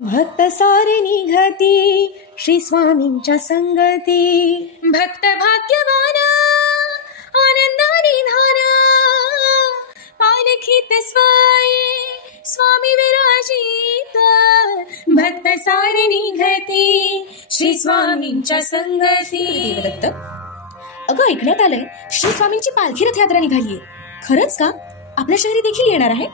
भक्त सारे निघती श्री स्वामींच्या संगती, भक्त भाग्यवान आनंदाने धारा, पालखीत स्वाये स्वामी विराजित, भक्त सारे निघती श्री स्वामींच्या संगती. देवदत्त, अगं ऐकण्यात आलंय श्री स्वामींची पालखी रथयात्रा निघालीये. खरंच का? आपल्या शहरी देखील येणार आहे?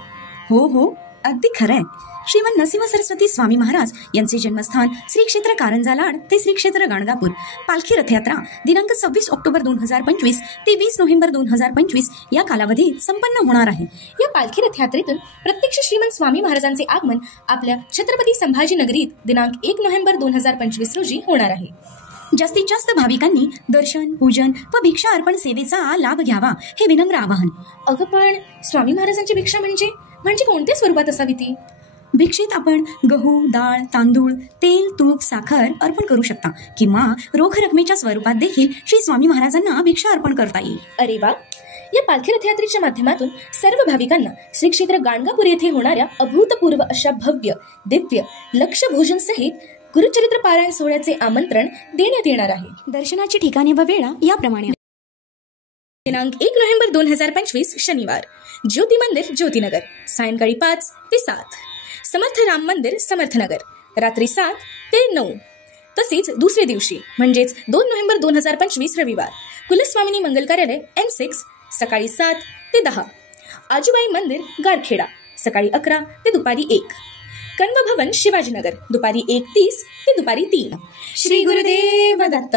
हो हो, अगदी खरंय. श्रीमंत नरसिंह सरस्वती स्वामी महाराज यांचे जन्मस्थान श्री क्षेत्र कारंजा लाड ते श्री क्षेत्र गाणगापूर पालखी रथयात्रा दिनांक 26 ऑक्टोबर 2025 ते 20 नोव्हेंबर 2025 या कालावधीत संपन्न होणार आहे. या पालखी रथयात्रेतून प्रत्यक्ष श्रीमंत स्वामी महाराजांचे आगमन आपल्या छत्रपती संभाजी नगरीत दिनांक 1 नोव्हेंबर 2025 रोजी होणार आहे. जास्तीत जास्त भाविकांनी दर्शन, पूजन व भिक्षा अर्पण सेवेचा लाभ घ्यावा हे विनम्र आवाहन. अगं पण स्वामी महाराजांची भिक्षा म्हणजे कोणत्या स्वरूपात असावी ती? भिक्षेत आपण गहू, डाळ, तांदूळ, तेल, तूप, साखर अर्पण करू शकता किंवा रोख रकमेच्या स्वरूपात देखील श्री स्वामी महाराजांना भिक्षा अर्पण करता येईल. अरे वा! या पालखी रथयात्रेच्या माध्यमातून सर्व भाविकांना श्री क्षेत्र गाणगापूर येथे होणाऱ्या अभूतपूर्व अशा भव्य दिव्य लक्ष भोजन सहित गुरुचरित्र पारायण सोहळ्याचे आमंत्रण देण्यात येणार आहे. दर्शनाची ठिकाणे व वेळा याप्रमाणे. दिनांक 1 नोव्हेंबर 2025 शनिवार, ज्योती मंदिर ज्योतीनगर, सायंकाळी 5 ते 7. समर्थ राम मंदिर समर्थनगर, रात्री 7 ते 9. तसेच दुसऱ्या दिवशी म्हणजेच 2 नोव्हेंबर 2025 रविवार, कुलस्वामिनी मंगल कार्यालय M6, सकाळी 7 ते 10. आजूबाई मंदिर गारखेडा, सकाळी 11 ते दुपारी 1. कन्व भवन शिवाजीनगर, दुपारी 1:30 ते दुपारी 3. श्री गुरुदेव दत्त.